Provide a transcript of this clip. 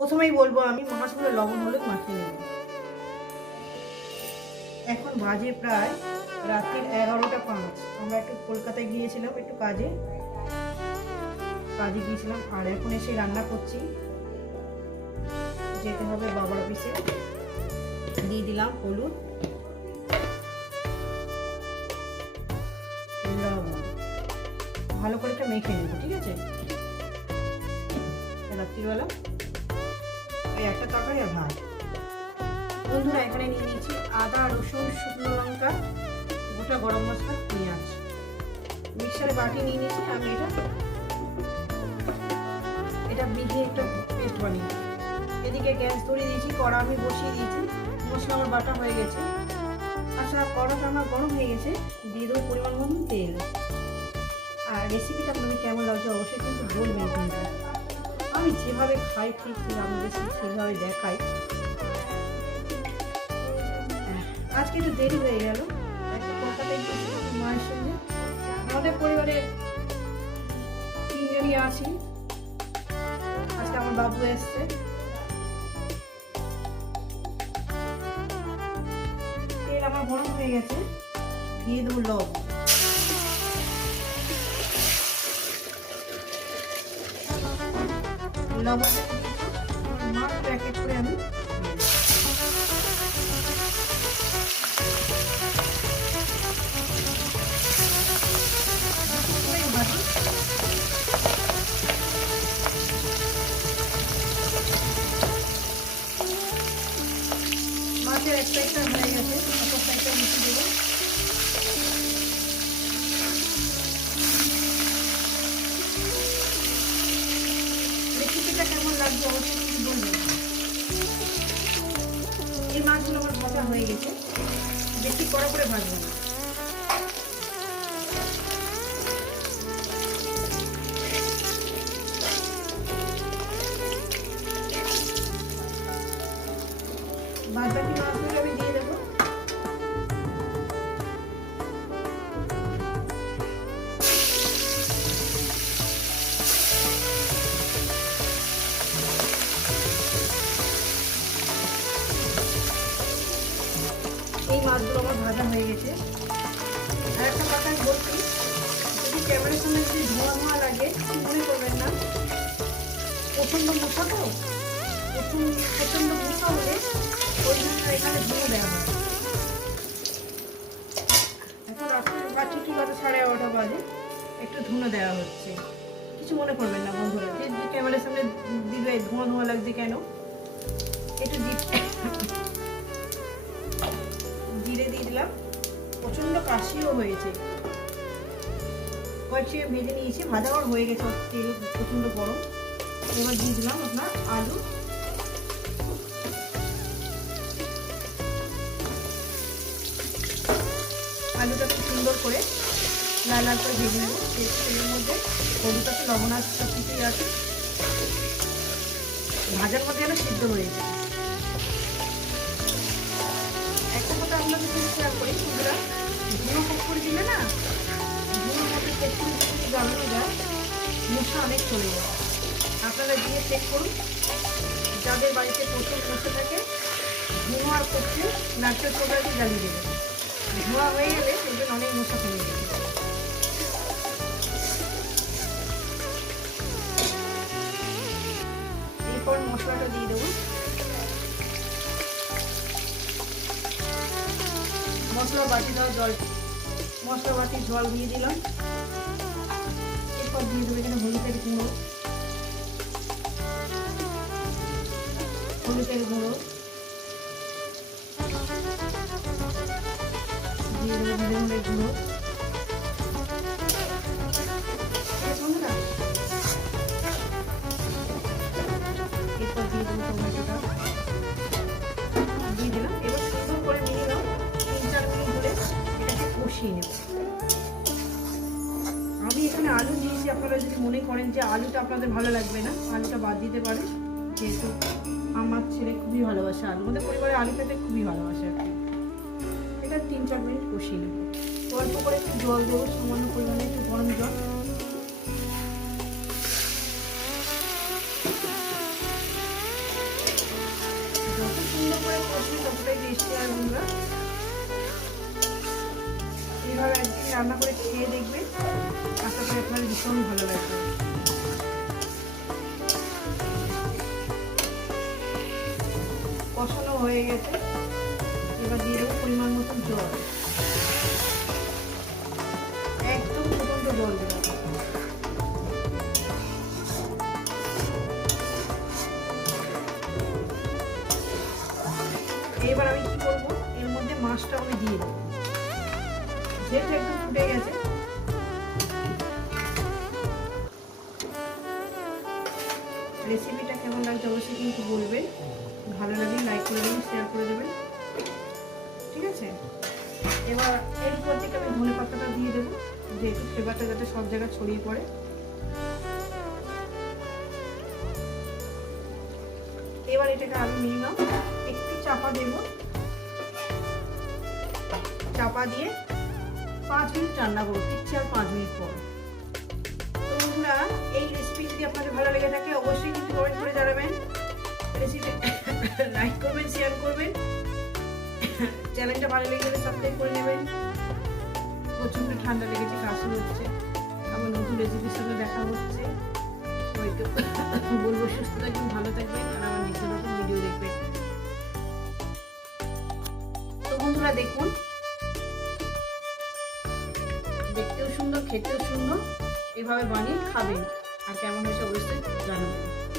প্রথমেই বলব আমি মাছগুলো লবণ হলুদ মাখিয়ে নেব। এখন বাজে প্রায় রাত্রির এগারোটা পাঁচ। আমরা একটু কলকাতায় গিয়েছিলাম একটু কাজে। কাজে গিয়েছিলাম আর এখন এসে রান্না করছি। যেতে হবে বাবার অফিসে। দিয়ে দিলাম হলুদ। ভালো করে একটা মেখে নেব, ঠিক আছে? রাত্রিবেলা। এই একটা তরকারি আর ভাত। বন্ধুরা, এখানে নিয়ে নিয়েছি আদা, রসুন, শুকনো লঙ্কা, গোটা গরম মশলা, পেঁয়াজ। মিক্সারে বাটি নিয়ে নিয়েছি, আমি এটা এটা মিহিয়ে একটা পেস্ট বানিয়ে এদিকে গ্যাস ধরিয়ে দিয়েছি, কড়া আমি বসিয়ে দিয়েছি, মশলা আমার বাটা হয়ে গেছে। আচ্ছা কড়াটা আমার গরম হয়ে গেছে, দিয়ে দেবো পরিমাণ মতন তেল। আর রেসিপিটা আপনাদের কেমন লাগছে অবশ্যই কিন্তু বলবেন কিন্তু আমি যেভাবে খাই, ঠিক আমাদের সেভাবে দেখাই? আজকে একটু দেরি হয়ে গেল। গিয়েছিলাম মায়ের সঙ্গে। আমাদের পরিবারে তিনজনই আছি। আজকে আমার বাবু এসছে। তেল আমার গরম হয়ে গেছে। দিয়ে দেবো লবণ। লবণ মাত্র এক এক করে। মাছের এক হয়ে গেছে লাগবে এই মাছগুলো আমার ভাজা হয়ে গেছে। বেশি কড়া করে ভাজবো না। এই মাছগুলো আমার ভাজা হয়ে গেছে। আর একটা কথা বলছি, যদি ক্যামেরার সামনে যদি ধোঁয়া ধোঁয়া লাগে মনে করবেন না? প্রচণ্ড মশা তো? প্রচণ্ড প্রচণ্ড মশা হলে ওই জন্য এখানে ধুয়ে দেওয়া হয়। এখন রাত্রে ঠিক আছে, সাড়ে এগারোটা বাজে। একটু ধুনো দেওয়া হচ্ছে। কিছু মনে করবেন না বন্ধুরা, যে ক্যামেরার সামনে দিবে, ধোঁয়া ধোঁয়া লাগছে কেন? একটু দি- দিলাম প্রচণ্ড কাশিও হয়েছে। কয়েকটি ভেজে নিয়েছি, ভাজা আমার হয়ে গেছে তেল, প্রচণ্ড গরম। এবার দিয়ে দিলাম আপনার আলু। আলুটা খুব সুন্দর করে লাল লাল করে ভেজে নেব তেলের মধ্যে হলুদ আছে লবণ আছে সব কিছুই আছে। ভাজার মধ্যে যেন সিদ্ধ হয়ে যায়। কথা আপনাদের সাথে শেয়ার করি বন্ধুরা। ধুনো পুকুরি দিলে না ধুনোর মধ্যে পুকুরি যদি জ্বালানো যায় অনেক চলে আপনারা দিয়ে চেক করুন, যাদের বাড়িতে প্রচুর মশা থাকে, ধুনো আর করছে নারকেল দিয়ে জ্বালিয়ে দেবেন ধোয়া হয়ে গেলে দেখবেন অনেক মশা কমে যাবে এরপর মশলাটা দিয়ে দেবো। মশলা বাটি দেওয়া জল, মশলা বাটি, জল দিয়ে দিলাম। এরপর দিয়ে দেবো এখানে হলুদের গুঁড়ো। হলুদের গুঁড়ো। দিয়ে দেবো ধরে গুঁড়ো। আপনারা যদি মনে করেন যে আলুটা আপনাদের ভালো লাগবে না, আলুটা বাদ দিতে পারেন। যেহেতু আমার ছেলে খুবই ভালোবাসে আলু, আমাদের পরিবারে আলু খেতে খুবই ভালোবাসে এটা তিন চার মিনিট কষিয়ে নেব। অল্প করে একটু জল দেবো, সামান্য পরিমাণে একটু গরম জল। রান্না করে খেয়ে দেখবেন আশা করি আপনার ভীষণ ভালো লাগবে। কষানো হয়ে গেছে। এবার দিয়ে দেবো পরিমাণ মতো জল। একদম ফুটন্ত জল এবার আমি কি করব? এর মধ্যে মাছটা আমি দিয়ে দেবো। যেহেতু গেছে। রেসিপিটা কেমন লাগছে অবশ্যই কিন্তু বলবেন। ভালো লাগলে লাইক করে দেবেন শেয়ার করে দেবেন। ঠিক আছে? এবার এরপর থেকে আমি ধনে পাতাটা দিয়ে দেবো। যেহেতু ফ্লেভারটা যাতে সব জায়গায় ছড়িয়ে পড়ে। এবার এটাকে আলু মিনিমাম একটু চাপা দেব। চাপা দিয়ে পাঁচ মিনিট রান্না করব ঠিক আর পাঁচ মিনিট পর। তো বন্ধুরা, এই রেসিপি যদি আপনাদের ভালো লেগে থাকে, অবশ্যই কিন্তু কমেন্ট করে জানাবেন। রেসিপি লাইক করবেন শেয়ার করবেন। চ্যানেলটা ভালো লেগে গেলে সাবস্ক্রাইব করে নেবেন। প্রচণ্ড ঠান্ডা লেগেছে কাশি হচ্ছে। আমার নতুন রেসিপির সঙ্গে দেখা হচ্ছে। হয়তো বলব, সুস্থ থাকবেন, ভালো থাকবেন, আর আমার নিত্য নতুন ভিডিও দেখবেন। তো বন্ধুরা, দেখুন খেতেও সুন্দর এভাবে বানিয়ে খাবেন। আর কেমন হয়েছে অবশ্যই জানাবেন।